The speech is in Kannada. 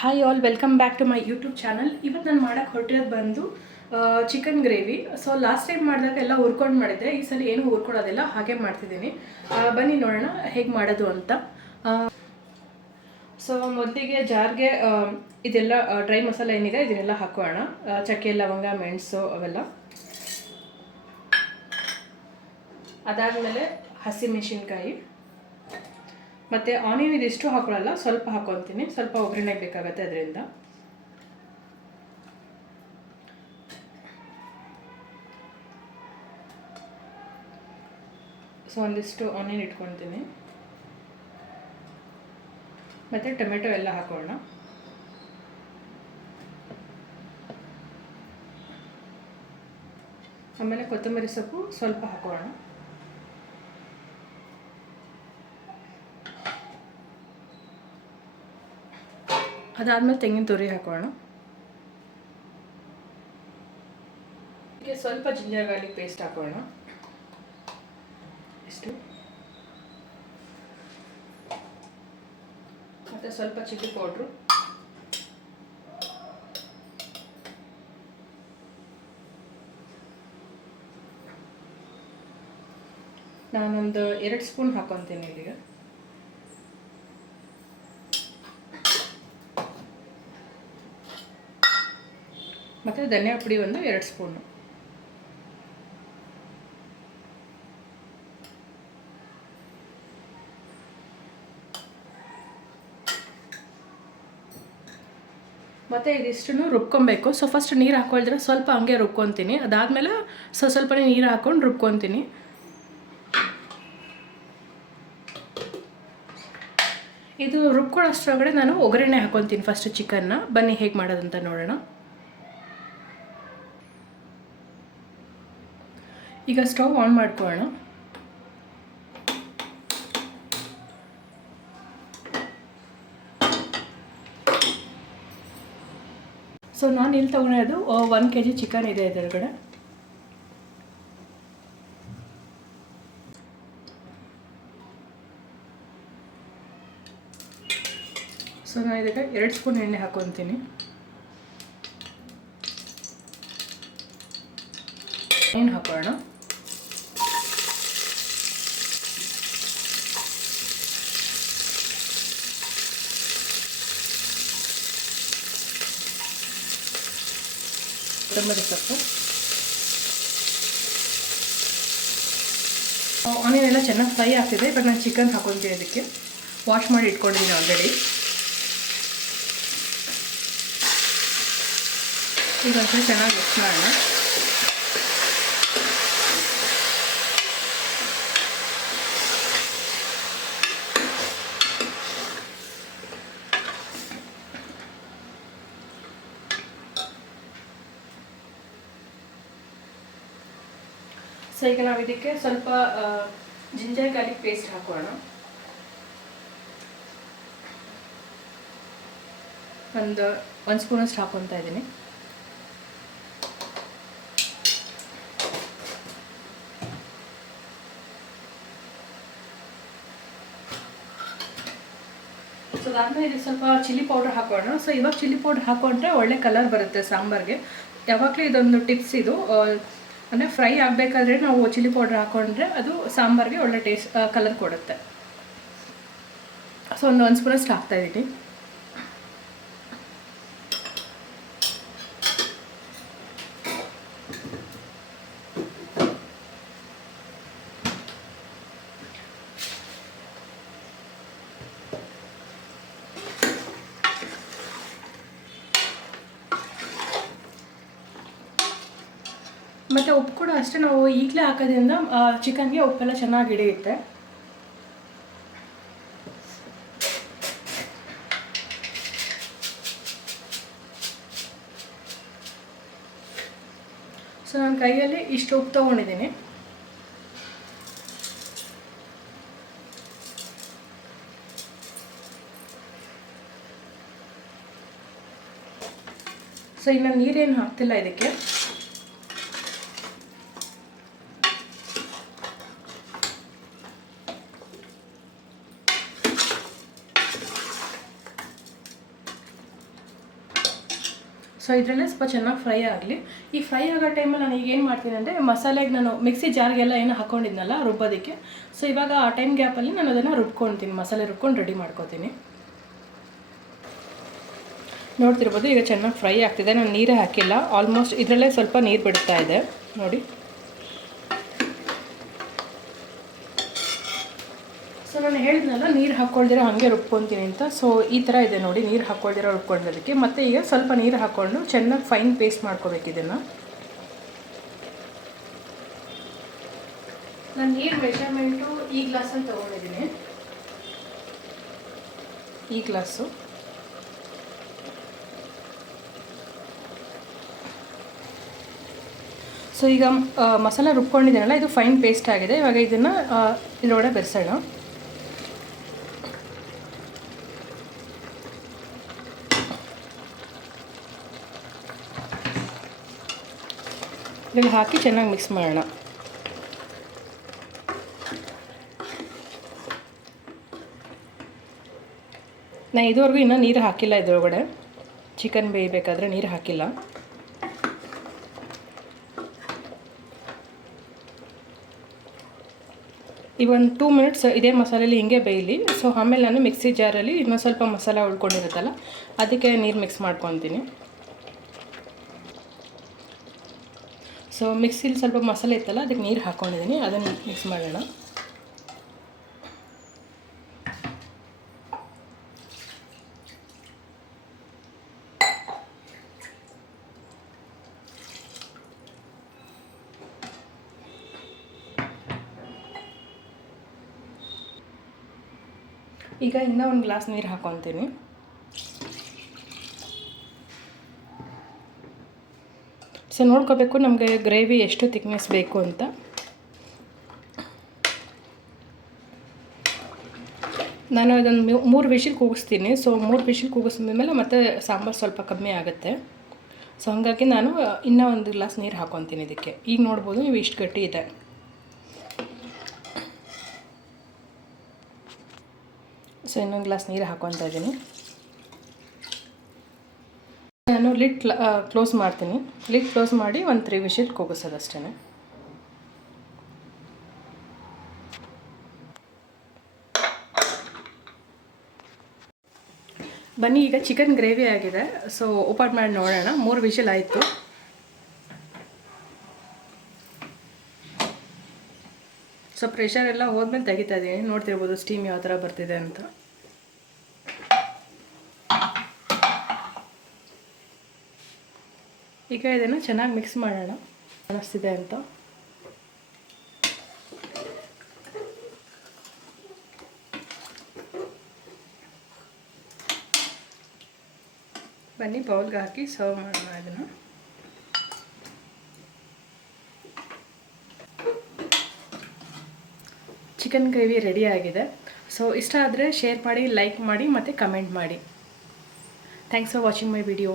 Hi all welcome back to my YouTube channel ಇವತ್ತು ನಾನು ಮಾಡೋಕ್ಕೆ ಹೊರಟಿರೋದು ಬಂದು chicken gravy so last time ಮಾಡಿದಾಗ ಎಲ್ಲ ಹುರ್ಕೊಂಡು ಮಾಡಿದ್ದೆ. ಈ ಸಲ ಏನು ಹುರ್ಕೊಳ್ಳೋದಿಲ್ಲ, ಹಾಗೆ ಮಾಡ್ತಿದ್ದೀನಿ. ಬನ್ನಿ ನೋಡೋಣ ಹೇಗೆ ಮಾಡೋದು ಅಂತ. ಸೊ ಮೊದಲಿಗೆ ಜಾರ್ಗೆ ಇದೆಲ್ಲ ಡ್ರೈ ಮಸಾಲ ಏನಿದೆ, ಇದನ್ನೆಲ್ಲ ಹಾಕೋಣ. ಚಕ್ಕೆ, ಲವಂಗ, ಮೆಣಸು, ಅವೆಲ್ಲ. ಅದಾದಮೇಲೆ ಹಸಿಮೆಣಸಿನ್ಕಾಯಿ ಮತ್ತು ಆನಿಯನ್ ಇದಿಷ್ಟು ಹಾಕೊಳ್ಳಲ್ಲ, ಸ್ವಲ್ಪ ಹಾಕೊತೀನಿ ಸ್ವಲ್ಪ ಒಗ್ಗರಣೆ ಬೇಕಾಗತ್ತೆ ಅದರಿಂದ. ಸೊ ಒಂದಿಷ್ಟು ಆನಿಯನ್ ಇಟ್ಕೊತೀನಿ ಮತ್ತು ಟೊಮೆಟೊ ಎಲ್ಲ ಹಾಕೋಣ ಆಮೇಲೆ ಕೊತ್ತಂಬರಿ ಸೊಪ್ಪು ಸ್ವಲ್ಪ ಹಾಕೋಣ ಅದಾದಮೇಲೆ ತೆಂಗಿನ ತುರಿ ಹಾಕೋಣ. ಇದಕ್ಕೆ ಸ್ವಲ್ಪ ಜಿಂಜರ್ ಗಾರ್ಲಿಕ್ ಪೇಸ್ಟ್ ಹಾಕೋಣ. ಇಷ್ಟು. ಮತ್ತು ಸ್ವಲ್ಪ ಚಿಲ್ಲಿ ಪೌಡ್ರು. ನಾನೊಂದು ಎರಡು ಸ್ಪೂನ್ ಹಾಕೊತೀನಿ ಇಲ್ಲಿಗೆ ಮತ್ತು ಧನಿಯಾ ಪುಡಿ ಒಂದು ಎರಡು ಸ್ಪೂನು. ಮತ್ತು ಇದಿಷ್ಟನ್ನು ರುಬ್ಕೊಬೇಕು. ಸೊ ಫಸ್ಟ್ ನೀರು ಹಾಕೊಳ್ದ್ರೆ ಸ್ವಲ್ಪ ಹಂಗೆ ರುಬ್ಕೊತೀನಿ. ಅದಾದಮೇಲೆ ಸ್ವಲ್ಪ ಸ್ವಲ್ಪನೇ ನೀರು ಹಾಕ್ಕೊಂಡು ರುಬ್ಕೊತೀನಿ. ಇದು ರುಬ್ಕೊಳ್ಳೋಷ್ಟ್ರೊಳಗಡೆ ನಾನು ಒಗ್ಗರಣೆ ಹಾಕೊತೀನಿ ಫಸ್ಟ್ ಚಿಕನ್ನ ಬನ್ನಿ ಹೇಗೆ ಮಾಡೋದಂತ ನೋಡೋಣ. ಈಗ ಸ್ಟವ್ ಆನ್ ಮಾಡ್ಕೊಳ್ಳೋಣ. ಸೊ ನಾನು ಇಲ್ಲಿ ತೊಗೊಂಡಿರೋದು ಒನ್ ಕೆ ಜಿ ಚಿಕನ್ ಇದೆ ಇದರೊಳಗಡೆ. ಸೊ ನಾನು ಇದಕ್ಕೆ ಎರಡು ಸ್ಪೂನ್ ಎಣ್ಣೆ ಹಾಕೊತೀನಿ. ಏನು ಹಾಕೋಣ ಕೊತ್ತಂಬರಿ ಸೊಪ್ಪು. ಆನಿಯನ್ ಎಲ್ಲ ಚೆನ್ನಾಗಿ ಫ್ರೈ ಆಗ್ತಿದೆ ಬಟ್ ನಾನು ಚಿಕನ್ ಹಾಕೊತೀನಿ ಅದಕ್ಕೆ ವಾಶ್ ಮಾಡಿ ಇಟ್ಕೊಂಡಿದ್ದೀನಿ ಆಲ್ರೆಡಿ ಈಗ ಚೆನ್ನಾಗಿ ಮಿಕ್ಸ್ ಮಾಡೋಣ. ಸೊ ಈಗ ನಾವು ಇದಕ್ಕೆ ಸ್ವಲ್ಪ ಜಿಂಜರ್ ಗಾರ್ಲಿಕ್ ಪೇಸ್ಟ್ ಹಾಕೋಣ. ಒಂದು ಒಂದು ಸ್ಪೂನಷ್ಟು ಹಾಕೊತಾ ಇದ್ದೀನಿ. ಸೊ ಅದಾದ್ಮೇಲೆ ಇದಕ್ಕೆ ಸ್ವಲ್ಪ ಚಿಲ್ಲಿ ಪೌಡರ್ ಹಾಕೋಣ. ಸೊ ಇವಾಗ ಚಿಲ್ಲಿ ಪೌಡರ್ ಹಾಕೊಂಡ್ರೆ ಒಳ್ಳೆ ಕಲರ್ ಬರುತ್ತೆ ಸಾಂಬಾರ್ಗೆ. ಯಾವಾಗಲೂ ಇದೊಂದು ಟಿಪ್ಸ್ ಇದು. ಅಂದರೆ ಫ್ರೈ ಆಗಬೇಕಾದ್ರೆ ನಾವು ಚಿಲ್ಲಿ ಪೌಡರ್ ಹಾಕೊಂಡ್ರೆ ಅದು ಸಾಂಬಾರ್ಗೆ ಒಳ್ಳೆ ಟೇಸ್ಟ್ ಕಲರ್ ಕೊಡುತ್ತೆ. ಸೊ ಒಂದು ಒಂದು ಸ್ಪೂನಷ್ಟು ಹಾಕ್ತಾಯಿದ್ದೀನಿ ಮತ್ತು ಉಪ್ಪು ಕೂಡ ಅಷ್ಟೇ ನಾವು ಈಗಲೇ ಹಾಕೋದ್ರಿಂದ ಚಿಕನ್ಗೆ ಉಪ್ಪೆಲ್ಲ ಚೆನ್ನಾಗಿ ಹಿಡಿಯುತ್ತೆ. ಸೊ ನಾನು ಕೈಯಲ್ಲಿ ಇಷ್ಟು ಉಪ್ಪು ತೊಗೊಂಡಿದ್ದೀನಿ. ಸೊ ಇನ್ನು ನೀರೇನು ಹಾಕ್ತಿಲ್ಲ ಇದಕ್ಕೆ. ಸೊ ಇದರಲ್ಲೇ ಸ್ವಲ್ಪ ಚೆನ್ನಾಗಿ ಫ್ರೈ ಆಗಲಿ. ಈ ಫ್ರೈ ಆಗೋ ಟೈಮಲ್ಲಿ ನಾನು ಈಗ ಏನು ಮಾಡ್ತೀನಿ ಅಂದರೆ ಮಸಾಲೆಗೆ ನಾನು ಮಿಕ್ಸಿ ಜಾರ್ಗೆಲ್ಲ ಏನು ಹಾಕ್ಕೊಂಡಿದ್ನಲ್ಲ ರುಬ್ಬೋದಕ್ಕೆ. ಸೊ ಇವಾಗ ಆ ಟೈಮ್ ಗ್ಯಾಪಲ್ಲಿ ನಾನು ಅದನ್ನು ರುಬ್ಕೊಳ್ತೀನಿ ಮಸಾಲೆ ರುಬ್ಕೊಂಡು ರೆಡಿ ಮಾಡ್ಕೊತೀನಿ. ನೋಡ್ತಿರ್ಬೋದು, ಈಗ ಚೆನ್ನಾಗಿ ಫ್ರೈ ಆಗ್ತಿದೆ. ನಾನು ನೀರೇ ಹಾಕಿಲ್ಲ. ಆಲ್ಮೋಸ್ಟ್ ಇದರಲ್ಲೇ ಸ್ವಲ್ಪ ನೀರು ಬಿಡ್ತಾ ಇದೆ. ನೋಡಿ. ಸೊ ನಾನು ಹೇಳಿದ್ನಲ್ಲ, ನೀರು ಹಾಕ್ಕೊಳ್ದಿರೋ ಹಾಗೆ ರುಬ್ಕೊತೀನಿ ಅಂತ. ಸೊ ಈ ಥರ ಇದೆ ನೋಡಿ, ನೀರು ಹಾಕ್ಕೊಳ್ದಿರೋ ರುಬ್ಕೊಂಡೋದಕ್ಕೆ ಮತ್ತು ಈಗ ಸ್ವಲ್ಪ ನೀರು ಹಾಕ್ಕೊಂಡು ಚೆನ್ನಾಗಿ ಫೈನ್ ಪೇಸ್ಟ್ ಮಾಡ್ಕೋಬೇಕು ಇದನ್ನು. ನಾನು ನೀರು ಮೆಷರ್ಮೆಂಟು ಈ ಗ್ಲಾಸಲ್ಲಿ ತೊಗೊಂಡಿದ್ದೀನಿ. ಈ ಗ್ಲಾಸು ಸೊ ಈಗ ಮಸಾಲ ರುಬ್ಕೊಂಡಿದ್ದೀನಲ್ಲ, ಇದು ಫೈನ್ ಪೇಸ್ಟ್ ಆಗಿದೆ. ಇವಾಗ ಇದನ್ನು ಇದರೊಳಗೆ ಬೆರೆಸೋಣ. ಇದನ್ನು ಹಾಕಿ ಚೆನ್ನಾಗಿ ಮಿಕ್ಸ್ ಮಾಡೋಣ. ನಾ ಇದುವರೆಗೂ ಇನ್ನೂ ನೀರು ಹಾಕಿಲ್ಲ ಇದರೊಳಗಡೆ. ಚಿಕನ್ ಬೇಯಬೇಕಾದ್ರೆ ನೀರು ಹಾಕಿಲ್ಲ. ಈ ಒಂದು ಟೂ ಮಿನಿಟ್ಸ್ ಇದೇ ಮಸಾಲೆಯಲ್ಲಿ ಹಿಂಗೆ ಬೇಯಲಿ. ಸೊ ಆಮೇಲೆ ನಾನು ಮಿಕ್ಸಿ ಜಾರಲ್ಲಿ ಇನ್ನೊಂದು ಸ್ವಲ್ಪ ಮಸಾಲೆ ಉಳ್ಕೊಂಡಿರುತ್ತಲ್ಲ ಅದಕ್ಕೆ ನೀರು ಮಿಕ್ಸ್ ಮಾಡ್ಕೊತೀನಿ. ಸೊ ಮಿಕ್ಸಿಲಿ ಸ್ವಲ್ಪ ಮಸಾಲೆ ಇತ್ತಲ್ಲ, ಅದಕ್ಕೆ ನೀರು ಹಾಕ್ಕೊಂಡಿದ್ದೀನಿ ಅದನ್ನು ಮಿಕ್ಸ್ ಮಾಡೋಣ. ಈಗ ಇನ್ನೂ ಒಂದು ಗ್ಲಾಸ್ ನೀರು ಹಾಕ್ಕೊತೀನಿ ಸೊ ನೋಡ್ಕೋಬೇಕು, ನಮಗೆ ಗ್ರೇವಿ ಎಷ್ಟು ತಿಕ್ನೆಸ್ ಬೇಕು ಅಂತ. ನಾನು ಅದೊಂದು ಮೂರು ವಿಷಲ್ ಕೂಗಿಸ್ತೀನಿ. ಸೊ ಮೂರು ವಿಷಿಲ್ ಕೂಗಿಸಿದ್ಮೇಲೆ ಮತ್ತೆ ಸಾಂಬಾರು ಸ್ವಲ್ಪ ಕಮ್ಮಿ ಆಗುತ್ತೆ. ಸೊ ಹಾಗಾಗಿ ನಾನು ಇನ್ನೂ ಒಂದು ಗ್ಲಾಸ್ ನೀರು ಹಾಕೊತೀನಿ ಇದಕ್ಕೆ. ಈಗ ನೋಡ್ಬೋದು ನೀವು ಇಷ್ಟು ಗಟ್ಟಿ ಇದೆ. ಸೊ ಇನ್ನೊಂದು ಗ್ಲಾಸ್ ನೀರು ಹಾಕೊತಾ ಇದ್ದೀನಿ. ನಾನು ಲಿಟ್ ಕ್ಲೋಸ್ ಮಾಡ್ತೀನಿ. ಲಿಟ್ ಕ್ಲೋಸ್ ಮಾಡಿ ಒಂದು ತ್ರೀ ವಿಷಿಲ್ ಕೂಗಿಸೋದಷ್ಟೇ ಬನ್ನಿ, ಈಗ ಚಿಕನ್ ಗ್ರೇವಿ ಆಗಿದೆ. ಸೊ ಓಪನ್ ಮಾಡಿ ನೋಡೋಣ. ಮೂರು ವಿಷಲ್ ಆಯಿತು. ಸೊ ಪ್ರೆಷರ್ ಎಲ್ಲ ಹೋದ್ಮೇಲೆ ತೆಗಿತಾ ಇದ್ದೀನಿ ನೋಡ್ತಿರ್ಬೋದು ಸ್ಟೀಮ್ ಯಾವ ಥರ ಬರ್ತಿದೆ ಅಂತ. ಈಗ ಇದನ್ನು ಚೆನ್ನಾಗಿ ಮಿಕ್ಸ್ ಮಾಡೋಣ. ಕಾಣಿಸ್ತಿದೆ ಅಂತ. ಬನ್ನಿ ಬೌಲ್ಗೆ ಹಾಕಿ ಸರ್ವ್ ಮಾಡೋಣ ಇದನ್ನು. ಚಿಕನ್ ಗ್ರೇವಿ ರೆಡಿ ಆಗಿದೆ. ಸೊ ಇಷ್ಟ ಆದರೆ ಶೇರ್ ಮಾಡಿ ಲೈಕ್ ಮಾಡಿ ಮತ್ತು ಕಮೆಂಟ್ ಮಾಡಿ. Thanks for watching my video